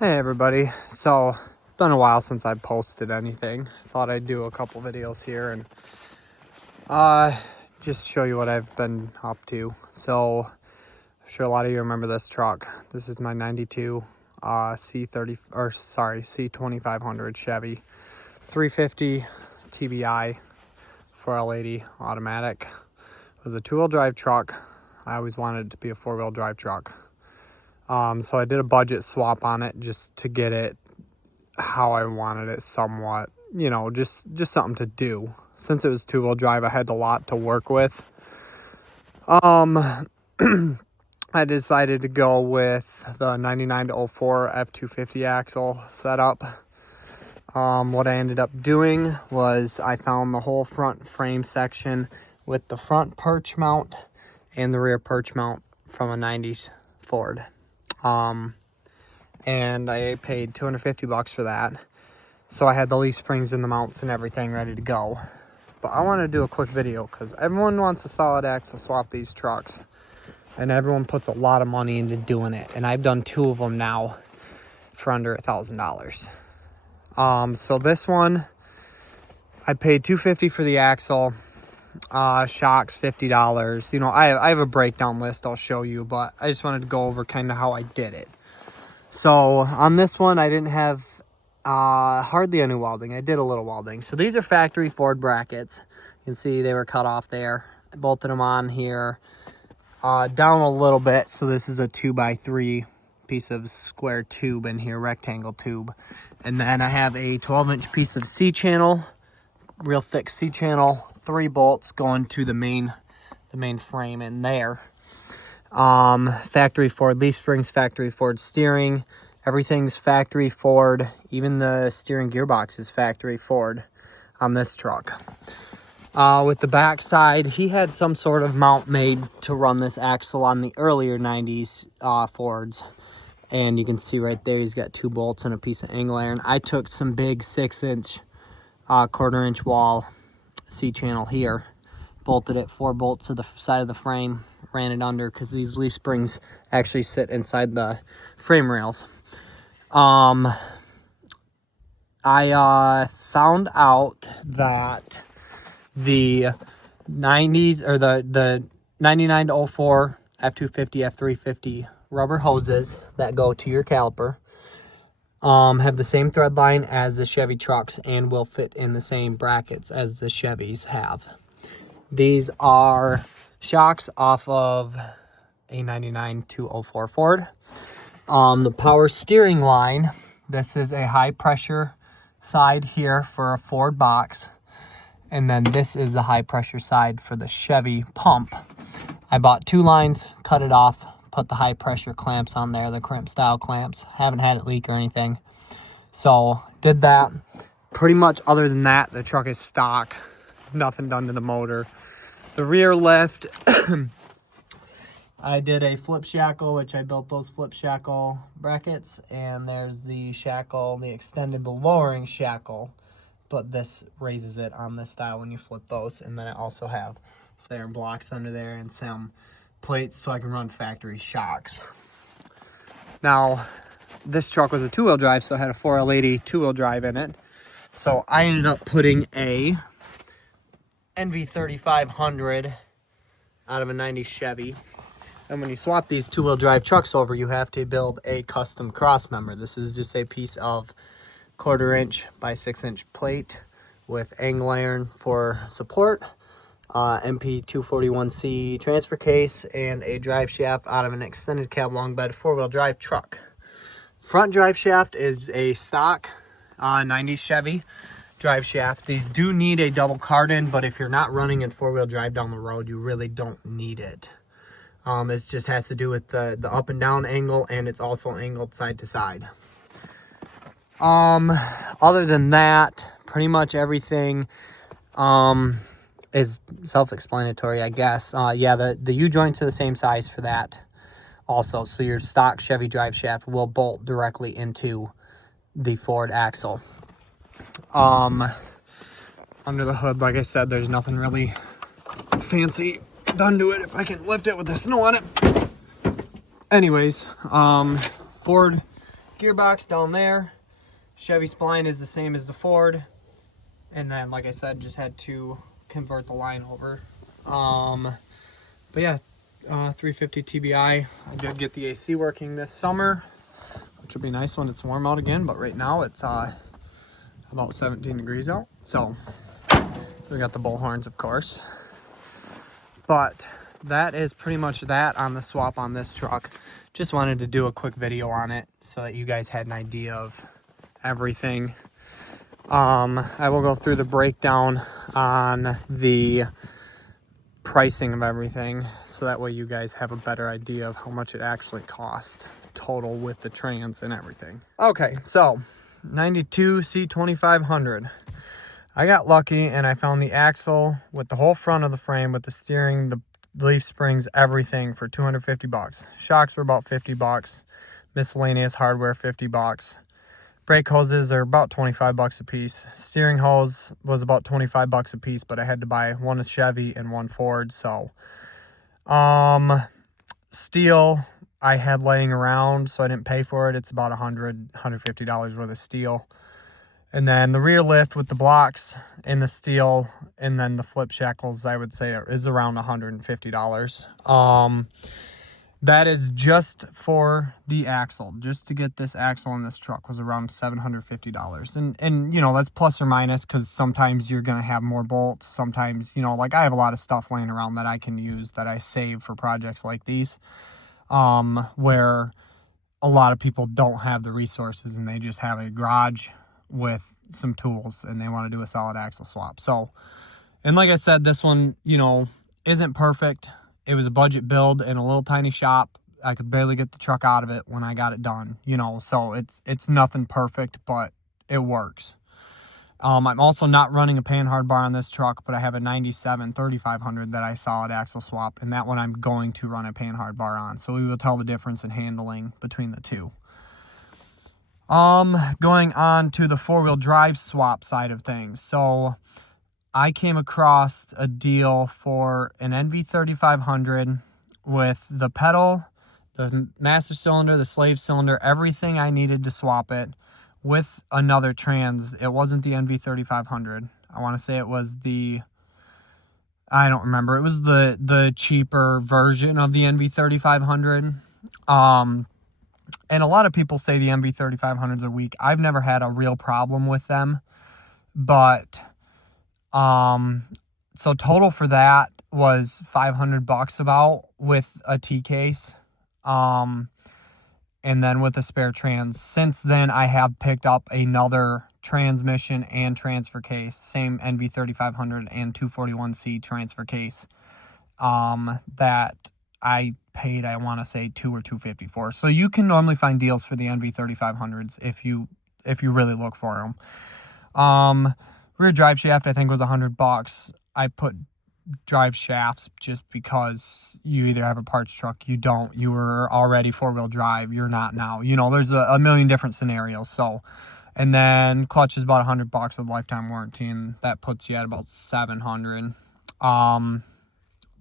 Hey everybody, so it's been a while since I posted anything. Thought I'd do a couple videos here and just show you what I've been up to. So I'm sure a lot of you remember this truck. This is my 92 C2500 Chevy 350 TBI 4L80 automatic. It was a two-wheel drive truck. I always wanted it to be a four-wheel drive truck. So I did a budget swap on it just to get it how I wanted it somewhat, just something to do. Since it was two-wheel drive, I had a lot to work with. I decided to go with the 99-04 F250 axle setup. What I ended up doing was I found the whole front frame section with the front perch mount and the rear perch mount from a 90s Ford. And I paid $250 for that. So I had the leaf springs and the mounts and everything ready to go. But I want to do a quick video because everyone wants a solid axle swap these trucks. And everyone puts a lot of money into doing it. And I've done two of them now for under $1,000. So this one, I paid $250 for the axle. Shocks $50. I have a breakdown list I'll show you, but I just wanted to go over kind of how I did it. So on this one, I didn't have hardly any welding. I did a little welding. So these are factory Ford brackets. You can see they were cut off there. I bolted them on here down a little bit. So this is a 2x3 piece of square tube in here, rectangle tube. And then I have a 12-inch piece of C-channel, real thick C-channel, 3 bolts going to the main frame in there. Factory Ford leaf springs, factory Ford steering, everything's factory Ford. Even the steering gearbox is factory Ford on this truck. With the back side, he had some sort of mount made to run this axle on the earlier 90s Fords. And you can see right there, he's got 2 bolts and a piece of angle iron. I took some big 6-inch, quarter-inch wall C-channel here, bolted it 4 bolts to the side of the frame, ran it under because these leaf springs actually sit inside the frame rails. I found out that the 90s or the 99-04 F250 F350 rubber hoses that go to your caliper have the same thread line as the Chevy trucks and will fit in the same brackets as the Chevys have. These are shocks off of a 99-04 Ford. The power steering line, this is a high pressure side here for a Ford box. And then this is the high pressure side for the Chevy pump. I bought 2 lines, cut it off, put the high pressure clamps on there, the crimp style clamps. Haven't had it leak or anything. So did that. Pretty much other than that, the truck is stock. Nothing done to the motor. The rear lift, I did a flip shackle, which I built those flip shackle brackets. And there's the shackle, the extended, the lowering shackle. But this raises it on this style when you flip those. And then I also have some iron blocks under there and some plates so I can run factory shocks. Now, this truck was a 2-wheel drive, so it had a 4L80 2-wheel drive in it. So I ended up putting a c2500 out of a 90 Chevy. And when you swap these 2-wheel drive trucks over, you have to build a custom cross member. This is just a piece of 1/4-inch by 6-inch plate with angle iron for support, MP 241C transfer case, and a drive shaft out of an extended cab long bed 4-wheel drive truck. Front drive shaft is a stock 90 Chevy drive shaft. These do need a double cardan, but if you're not running in 4-wheel drive down the road, you really don't need it. It just has to do with the up and down angle, and it's also angled side to side. Other than that, pretty much everything is self-explanatory, I guess. Yeah, the U-joints are the same size for that also. So your stock Chevy drive shaft will bolt directly into the Ford axle. Under the hood, like I said, there's nothing really fancy done to it. If I can lift it with the snow on it. Anyways, Ford gearbox down there. Chevy spline is the same as the Ford. And then, like I said, just had to convert the line over. But yeah, 350 TBI. I did get the AC working this summer, which will be nice when it's warm out again. But right now it's about 17 degrees out. So we got the bull horns, of course. But that is pretty much that on the swap on this truck. Just wanted to do a quick video on it so that you guys had an idea of everything. I will go through the breakdown on the pricing of everything so that way you guys have a better idea of how much it actually cost total with the trans and everything. Okay, so 92 C2500. I got lucky and I found the axle with the whole front of the frame, with the steering, the leaf springs, everything for 250 bucks. Shocks were about 50 bucks. Miscellaneous hardware, 50 bucks. Brake hoses are about 25 bucks a piece. Steering hose was about 25 bucks a piece, but I had to buy one Chevy and one Ford. So, steel I had laying around, so I didn't pay for it. It's about $150 worth of steel. And then the rear lift with the blocks and the steel and then the flip shackles, I would say is around $150. That is just for the axle. Just to get this axle in this truck was around $750. And you know, that's plus or minus, because sometimes you're going to have more bolts. Sometimes, you know, like I have a lot of stuff laying around that I can use that I save for projects like these, where a lot of people don't have the resources and they just have a garage with some tools and they want to do a solid axle swap. So, and like I said, this one, you know, isn't perfect. It was a budget build in a little tiny shop. I could barely get the truck out of it when I got it done, you know, so it's nothing perfect, but it works. I'm also not running a panhard bar on this truck, but I have a 97 3500 that I solid axle swap, and that one I'm going to run a panhard bar on. So we will tell the difference in handling between the two. Going on to the four-wheel drive swap side of things. So I came across a deal for an NV3500 with the pedal, the master cylinder, the slave cylinder, everything I needed to swap it, with another trans. It wasn't the NV3500. I want to say it was the, I don't remember. It was the cheaper version of the NV3500. And a lot of people say the NV3500s are weak. I've never had a real problem with them, but so total for that was 500 bucks about, with a T case, and then with a spare trans. Since then, I have picked up another transmission and transfer case, same NV3500 and 241C transfer case, that I paid, I want to say $200 or $250 for. So you can normally find deals for the NV3500s if you really look for them. Rear drive shaft, I think, was 100 bucks. I put drive shafts just because you either have a parts truck, you don't, you were already four-wheel drive, you're not now. You know, there's a million different scenarios. So, and then clutch is about 100 bucks with lifetime warranty, and that puts you at about 700.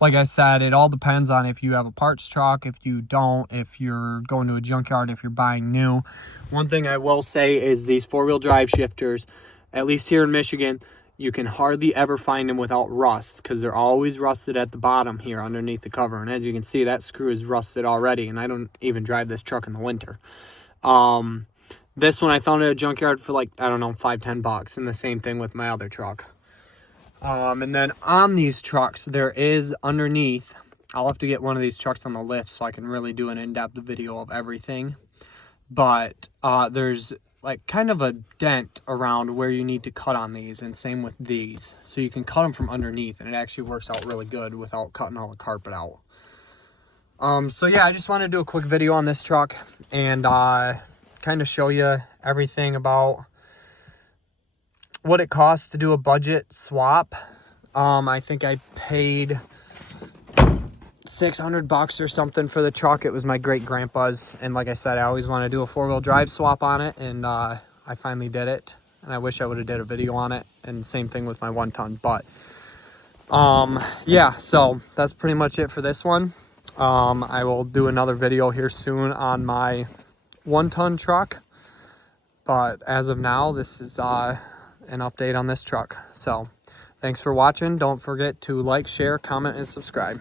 Like I said, it all depends on if you have a parts truck, if you don't, if you're going to a junkyard, if you're buying new. One thing I will say is these four-wheel drive shifters, at least here in Michigan, you can hardly ever find them without rust, because they're always rusted at the bottom here underneath the cover. And as you can see, that screw is rusted already, and I don't even drive this truck in the winter. This one I found at a junkyard for like, I don't know, $5-10 bucks, and the same thing with my other truck. And then on these trucks, there is underneath, I'll have to get one of these trucks on the lift so I can really do an in-depth video of everything. But there's like kind of a dent around where you need to cut on these, and same with these. So you can cut them from underneath, and it actually works out really good without cutting all the carpet out. So yeah, I just wanted to do a quick video on this truck and kind of show you everything about what it costs to do a budget swap. I think I paid 600 bucks or something for the truck. It was my great grandpa's, and like I said, I always want to do a four-wheel drive swap on it, and I finally did it, and I wish I would have did a video on it, and same thing with my 1-ton. But yeah, so that's pretty much it for this one. I will do another video here soon on my 1-ton truck. But as of now, this is an update on this truck. So thanks for watching. Don't forget to like, share, comment, and subscribe.